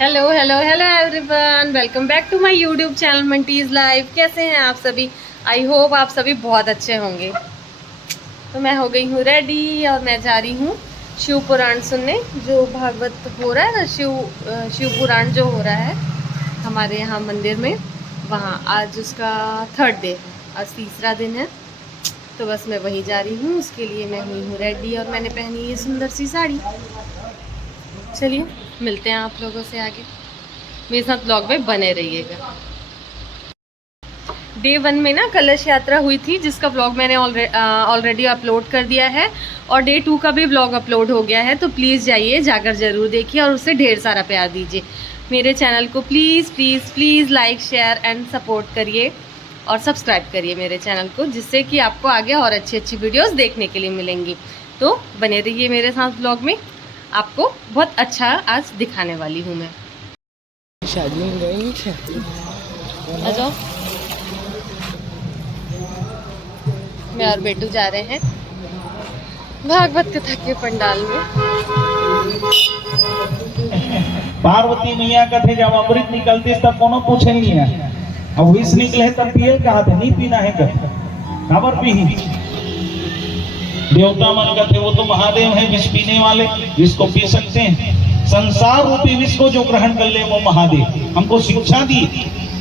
Hello hello hello everyone, welcome back to my YouTube channel मंटीज़ live. कैसे हैं आप सभी? आई होप आप सभी बहुत अच्छे होंगे। तो मैं हो गई हूँ रेडी और मैं जा रही हूँ शिव पुराण सुनने। जो भागवत हो रहा है ना, शिव पुराण जो हो रहा है हमारे यहाँ मंदिर में, वहाँ आज उसका थर्ड डे है, आज तीसरा दिन है। तो बस मैं वहीं जा रही हूँ, उसके लिए मैं हुई हूँ रेडी और मैंने पहनी ये सुंदर सी साड़ी। चलिए मिलते हैं आप लोगों से आगे, मेरे साथ ब्लॉग में बने रहिएगा। डे 1 में ना कलश यात्रा हुई थी, जिसका ब्लॉग मैंने ऑलरेडी अपलोड कर दिया है और डे 2 का भी ब्लॉग अपलोड हो गया है। तो प्लीज़ जाइए, जाकर ज़रूर देखिए और उससे ढेर सारा प्यार दीजिए। मेरे चैनल को please please please like share and support करिए और सब्सक्राइब करिए मेरे चैनल को, जिससे कि आपको आगे और अच्छी अच्छी वीडियोज़ देखने के लिए मिलेंगी। तो बने रहिए मेरे साथ ब्लॉग में, आपको बहुत अच्छा आज दिखाने वाली हूँ मैं। शादी में गई आ जाओ, मैं और बेटू जा रहे हैं भागवत कथा के पंडाल में। पार्वती मैया का थे जब अमृत निकलते तब कोनो पूछे नहीं है, अब विष निकले तब पिए कहा थे, नहीं पीना है कर खबर पी ही। देवता मन का थे वो तो महादेव है, विष पीने वाले, विष को पी सकते हैं। संसार रूपी विष को जो ग्रहण कर ले वो महादेव। हमको शिक्षा दी,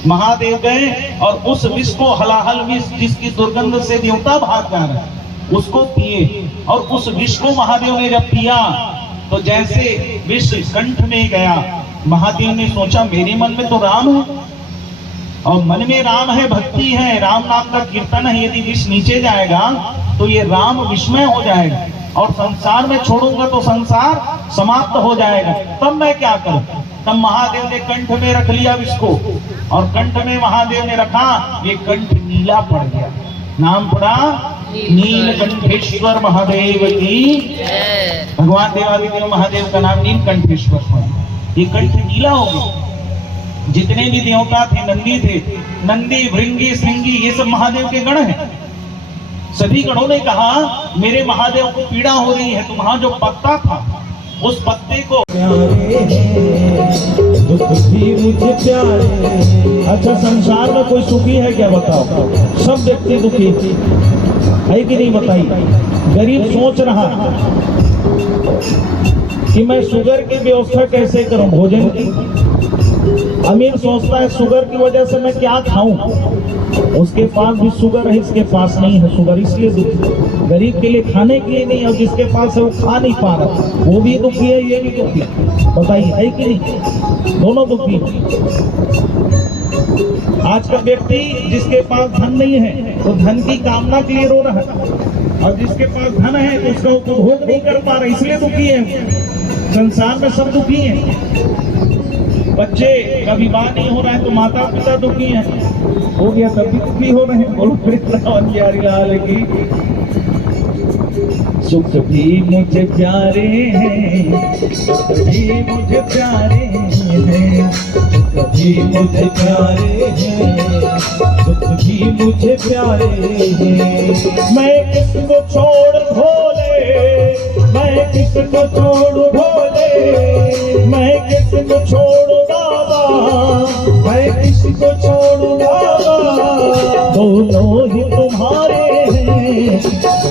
महादेव गए और उस विष को, हलाहल विष जिसकी दुर्गंध से देवता भाग जा रहे हैं, उसको पिए। और उस विष को महादेव ने जब पिया तो जैसे विष कंठ में गया, महादेव ने सोचा मेरे मन में तो राम है और मन में राम है, भक्ति है, राम नाम का कीर्तन है, यदि विष नीचे जाएगा तो ये राम विस्मय हो जाएगा और संसार में छोड़ूंगा तो संसार समाप्त हो जाएगा, तब मैं क्या करूं। तब महादेव ने कंठ में रख लिया विष को और कंठ में महादेव ने रखा, ये कंठ नीला पड़ गया, नाम पड़ा नीलकंठेश्वर महादेव की। भगवान देवादिदेव महादेव का नाम नीलकंठेश्वर पड़ा, ये कंठ नीला हो गया। जितने भी देवता थे, नंदी थे, नंदी भृंगी श्रृंगी, ये सब महादेव के गण हैं। सभी गणों ने कहा मेरे महादेव को पीड़ा हो रही है, तुम्हारा जो पत्ता था उस पत्ते को दुख भी मुझे प्यारे। अच्छा, संसार में कोई सुखी है क्या बताओ? सब व्यक्ति दुखी है कि नहीं बताइए। गरीब सोच रहा कि मैं शुगर की व्यवस्था कैसे करूं भोजन की। अमीर सोचता है शुगर की वजह से मैं क्या खाऊं, उसके पास भी शुगर है, इसके पास नहीं है शुगर, इसलिए दुखी। गरीब के लिए खाने के लिए नहीं और जिसके पास है वो खा नहीं पा रहा, वो भी दुखी है, ये भी दुखी। बताइए है कि नहीं? दोनों दुखी। आज का व्यक्ति जिसके पास धन नहीं है तो धन की कामना के लिए रो रहा है, और जिसके पास धन है तो उसका उपभोग नहीं कर पा रहा, इसलिए दुखी है। संसार में सब दुखी है। बच्चे का विवाह नहीं हो रहा है तो माता पिता दुखी हैं, हो गया तब भी दुखी हो रहे हैं। बोलो वृंदावन बिहारी लाल की। सुख भी मुझे प्यारे हैं, सुख भी मुझे प्यारे हैं, सुख भी मुझे प्यारे हैं, सुख भी मुझे प्यारे हैं। मैं किसको छोड़ भोले, मैं किसको छोड़ भोले, मैं किसको छोड़ बाबा, मैं किसको छोड़ बाबा, दोनों ही तुम्हारे हैं।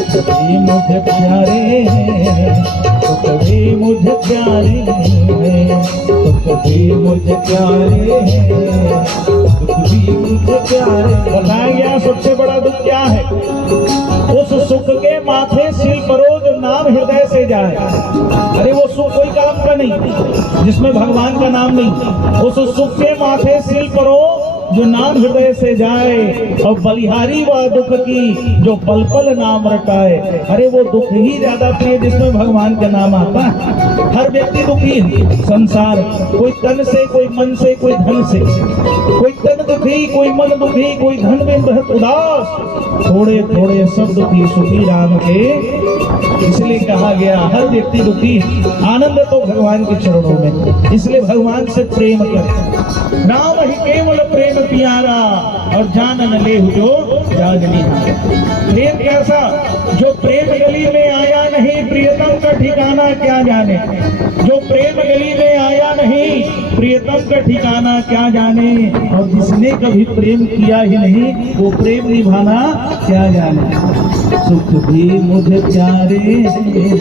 कभी मुझे प्यारे हैं तो कभी मुझे प्यारे हैं, तो कभी मुझे प्यारे हैं, तो कभी मुझे प्यारे। बताया गया सबसे बड़ा दुख क्या है? उस सुख के माथे सिल परो जो नाम हृदय से जाए। अरे वो सुख कोई काम का नहीं जिसमें भगवान का नाम नहीं। उस सुख के माथे सिल परो जो नाम हृदय से जाए, और बलिहारी वह दुख की जो पल पल नाम रटाए। अरे वो दुख ही ज्यादा प्रिय जिसमें भगवान का नाम आता है। हर व्यक्ति दुखी है संसार, कोई तन से, कोई मन से, कोई धन से। कोई तन दुखी, कोई मन दुखी, कोई धन में बहुत उदास, थोड़े थोड़े सब दुखी सुखी राम के। इसलिए कहा गया हर व्यक्ति दुखी। आनंद तो भगवान के चरणों में, इसलिए भगवान से प्रेम कर। नाम ही केवल प्रेम प्यारा और जान न ले जो जागनी। प्रेम कैसा? जो प्रेम गली में आया नहीं प्रियतम का ठिकाना क्या जाने। जो प्रेम गली में आया नहीं प्रियतम तब का ठिकाना क्या जाने, और जिसने कभी प्रेम किया ही नहीं वो प्रेम निभाना क्या जाने। सुख भी मुझे प्यारे हैं,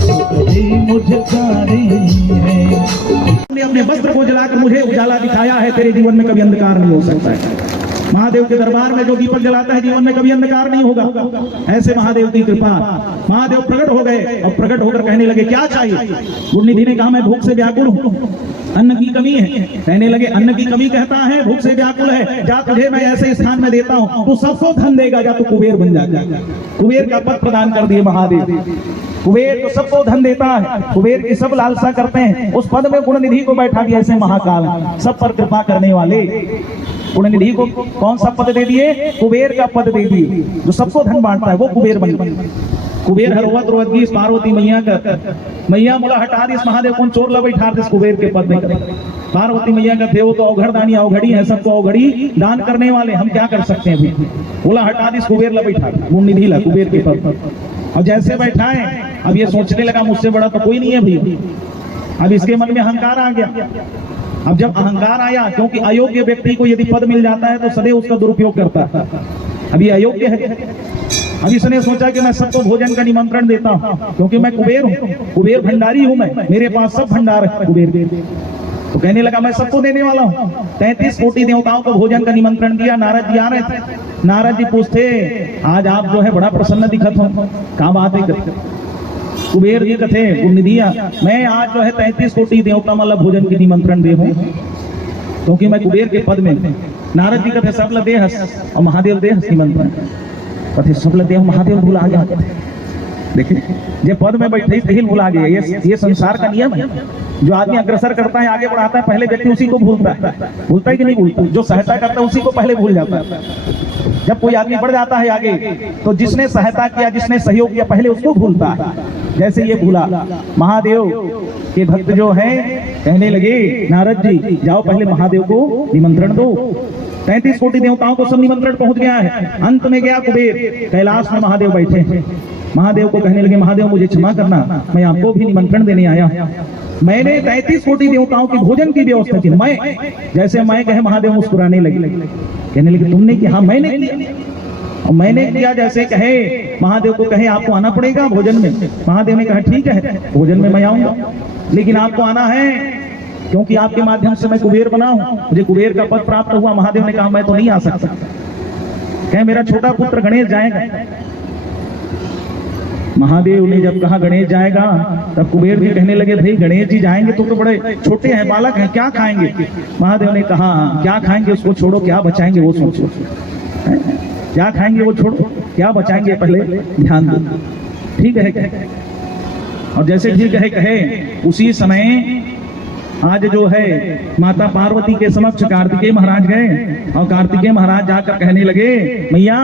सुख भी मुझे प्यारे हैं। तूने अपने वस्त्र को जलाकर मुझे उजाला दिखाया है, तेरे जीवन में कभी अंधकार नहीं हो सकता है। महादेव के दरबार में जो दीपक जलाता है जीवन में कभी अंधकार नहीं होगा। ऐसे महादेव की कृपा। महादेव प्रकट हो गए और प्रकट होकर कहने लगे क्या चाहिए। गुणनिधि ने कहा मैं भूख से व्याकुल हूँ, अन्न की कमी है। कहने लगे अन्न की कमी कहता है, भूख से व्याकुल है, जा तुझे मैं ऐसे स्थान में देता हूँ, तू सबको धन देगा, जा तू कुबेर बन जा। कुबेर का पद प्रदान कर दिए महादेव। कुबेर तो सबको धन देता है, कुबेर की सब लालसा करते हैं। उस पद में गुणनिधि को बैठा दिया ऐसे महाकाल, सब पर कृपा करने वाले। गुणनिधि को कौन सा पद दे दिए, कुबेर का पद दे दिए। जो सबको धन बांटता है वो कुबेर बन गया। कुबेर हरवत रोवत पार्वती मैया का मैया मोला हटा दिस महादेव कौन चोर ला बैठा दिस कुबेर के पद में। पार्वती मैया का थे वो तो अवघड़दानी अवघड़ी है, सबको अवघड़ी दान करने वाले, हम क्या कर सकते हैं। अभी बोला हटा दिस कुबेर ला बैठा, गुणनिधि ला कुबेर के पद पर। और जैसे बैठा है अब ये सोचने लगा मुझसे बड़ा तो कोई नहीं है भैया। अब इसके मन में अहंकार आ गया। अब जब अहंकार आया, क्योंकि अयोग्य व्यक्ति को यदि पद मिल जाता है तो सदैव उसका दुरुपयोग करता है। अभी अयोग्य है। अब इसने सोचा कि मैं सबको भोजन का निमंत्रण देता हूँ, क्योंकि मैं कुबेर हूँ, कुबेर भंडारी हूँ, मैं मेरे पास सब भंडार है कुबेर के। तो कहने लगा मैं सबको देने वाला हूँ। 33 कोटि देवताओं को भोजन का निमंत्रण दिया। नारद जी आ रहे थे। नारद जी पूछते आज आप जो है बड़ा प्रसन्न दिखत हो, क्या बात है। कुबेर जी कथे गुणनिधि मैं आज जो है 33 कोटि देवता मतलब भोजन की निमंत्रण दे हूँ, क्योंकि मैं कुबेर के पद में। नारद जी कथे सब दे हस और महादेव दे हस निमंत्रण कथे सब देव महादेव भूल आ गया। देखिए ये पद में बैठे ही भूल आ गया। ये संसार का नियम है। जो आदमी अग्रसर करता है, आगे बढ़ाता है, पहले व्यक्ति उसी को भूलता है। भूलता है कि नहीं भूलता। जो सहायता करता है उसी को पहले भूल जाता है। जब कोई आदमी बढ़ जाता है आगे तो जिसने सहायता किया, जिसने सहयोग किया, पहले उसको भूलता है। जैसे ये भूला। महादेव के भक्त जो है कहने लगे नारद जी जाओ पहले महादेव को निमंत्रण दो। 33 कोटि देवताओं को सब निमंत्रण पहुंच गया है। अंत में गया कुबेर, कैलाश में महादेव बैठे हैं। महादेव को कहने लगे महादेव मुझे क्षमा करना, मैं आपको भी निमंत्रण देने आया। मैंने 33 कोटि देवताओं की भोजन की व्यवस्था की। मैं जैसे मैं कहे महादेव मुस्कुराने लगे। कहने लगे तुमने किया? हाँ मैंने किया। और मैंने किया जैसे कहे। महादेव को कहे आपको आना पड़ेगा भोजन में। महादेव ने कहा ठीक है भोजन में मैं आऊंगा, लेकिन आपको आना है क्योंकि आपके माध्यम से मैं कुबेर बना हूं, मुझे कुबेर का पद प्राप्त हुआ। महादेव ने कहा मैं तो नहीं आ सकता। कहे मेरा छोटा पुत्र गणेश जाएगा। महादेव ने जब कहा गणेश जाएगा तब कुबेर भी कहने लगे भाई गणेश जी जाएंगे तो बड़े छोटे हैं, बालक हैं, क्या खाएंगे। महादेव ने कहा क्या खाएंगे उसको छोड़ो, क्या बचाएंगे वो सोचो। क्या खाएंगे वो छोड़ो, क्या बचाएंगे पहले ध्यान दो। ठीक है। और जैसे ठीक है कहे उसी समय आज जो है माता पार्वती के समक्ष कार्तिकेय महाराज गए और कार्तिकेय महाराज जाकर कहने लगे मैया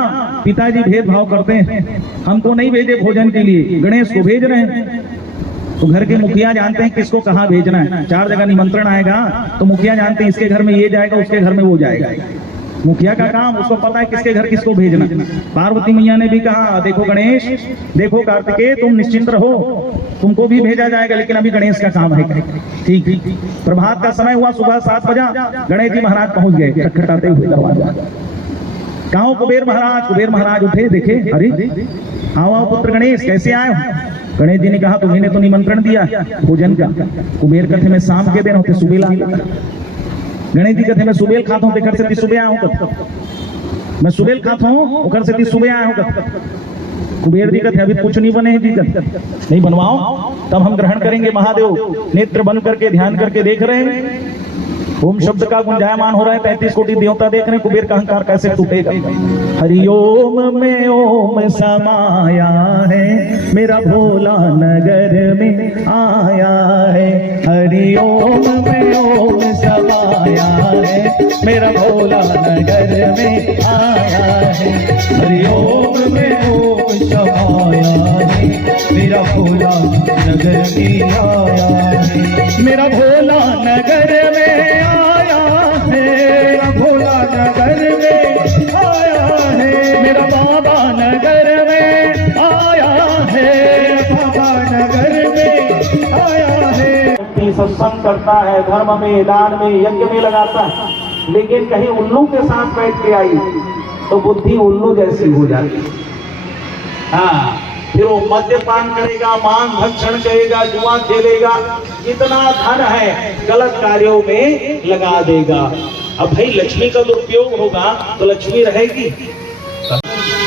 पिताजी भेदभाव करते हैं, हमको नहीं भेजे भोजन के लिए, गणेश को भेज रहे हैं। तो घर के मुखिया जानते हैं किसको कहाँ भेजना है। 4 जगह निमंत्रण आएगा तो मुखिया जानते हैं इसके घर में ये जाएगा, उसके घर में वो जाएगा। मुखिया का काम, उसको पता है किसके घर किसको भेजना। पार्वती मैया ने भी कहा देखो गणेश, देखो कार्तिकेय, तुम निश्चिंत रहो, तुमको भी भेजा जाएगा, लेकिन अभी गणेश का काम है। ठीक। प्रभात का समय हुआ, सुबह 7 बजा, गणेश जी महाराज पहुंच गए खटखटाते हुए दरवाजा। कहो कुबेर महाराज। कुबेर महाराज उठे, देखे अरे आओ पुत्र गणेश कैसे आए हो। गणेश जी ने कहा तुम्हें तो निमंत्रण दिया भोजन का। कुबेर कहते मैं शाम के दिन होते सुबह ला। गणेश जी कहते मैं सुबेल खाता हूँ, घर से सुबह आया हूँ। मैं सुबेल खाता हूँ, घर से सुबह आया हूँ। कुबेर जी कहते अभी कुछ नहीं बने जी, नहीं बनवाओ तब हम ग्रहण करेंगे। महादेव नेत्र बंद करके ध्यान करके देख रहे हैं, ओम शब्द का गुंजायमान हो रहा है। 33 कोटि देवता देख रहे हैं, कुबेर का अहंकार कैसे टूटेगा। हरिओम में ओम समाया है, मेरा भोला नगर में आया है। हरिओम में ओम समाया है, मेरा भोला नगर में आया है। हरिओम में ओम समाया है, मेरा भोला नगर में आया है। मेरा भोला नगर में आया है, मेरा भोला नगर में आया है। मेरा बाबा नगर में आया है, बाबा नगर में आया है। सत्संग करता है, धर्म में, दान में, यज्ञ में लगाता है, लेकिन कहीं उल्लू के साथ बैठ के आई तो बुद्धि उल्लू जैसी हो जाती है। हाँ, फिर वो मद्यपान करेगा, मांस भक्षण करेगा, जुआ खेलेगा, इतना धन है गलत कार्यों में लगा देगा। अब भाई लक्ष्मी का दुरुपयोग होगा तो लक्ष्मी रहेगी।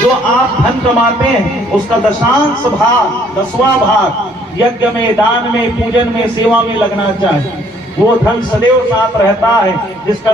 जो आप धन कमाते हैं उसका दशांश भाग, 10वां भाग यज्ञ में, दान में, पूजन में, सेवा में लगना चाहिए। वो धन सदैव साथ रहता है जिसका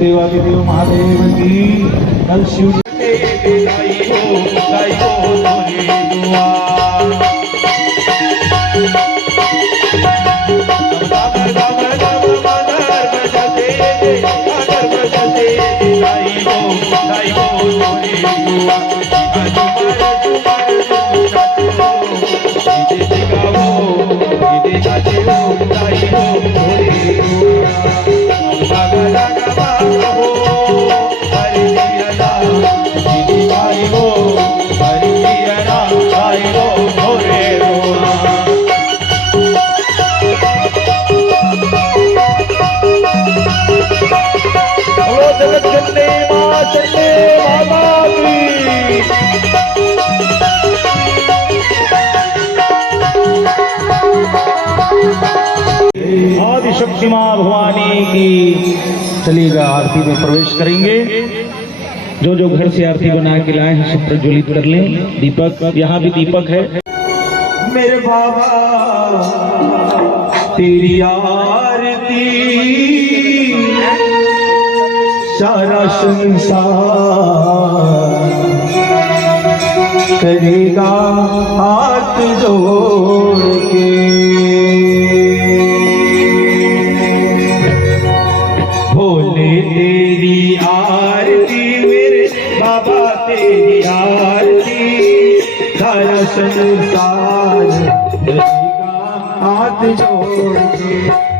देवादिदेव महादेव की कल शिव आदिशक्ति मां भवानी की। चलिएगा आरती में प्रवेश करेंगे। जो जो घर से आरती बना के लाए हैं सब प्रज्वलित कर लें। दीपक, यहाँ भी दीपक है। मेरे बाबा तेरी आरती सारा संसार करेगा हाथ जोड़ के। भोले तेरी आरती, मेरे बाबा तेरी आरती सारा संसार करेगा हाथ जोड़ के।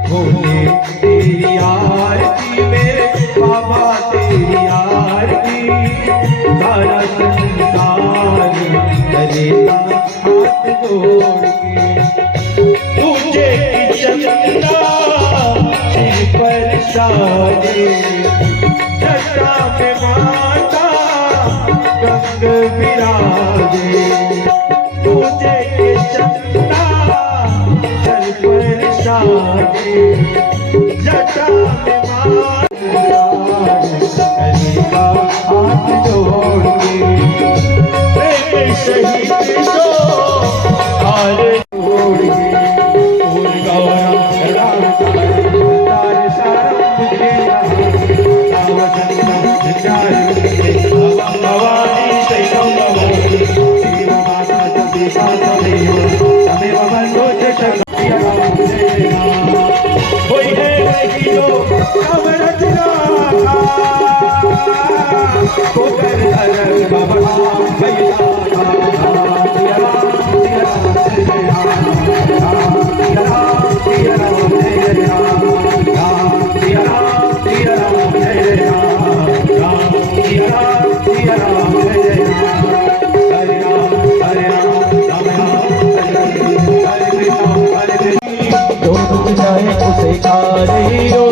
भोले तेरी आरती, मेरे बाबा तेरी आरती सारा संसार करेगा हाथ जोड़ के। तुझे चंदा सिर पर साजे, जटा में माता गंग विराजे। तुझे चंदा सिर पर साजे, जटा में माता करेगा हाथ जोड़ के। शहीद जो हार जोड़ के, फूल गौरव चढ़ा तारे सारा तुझे जो कुछ चाहे उसे खा रही हो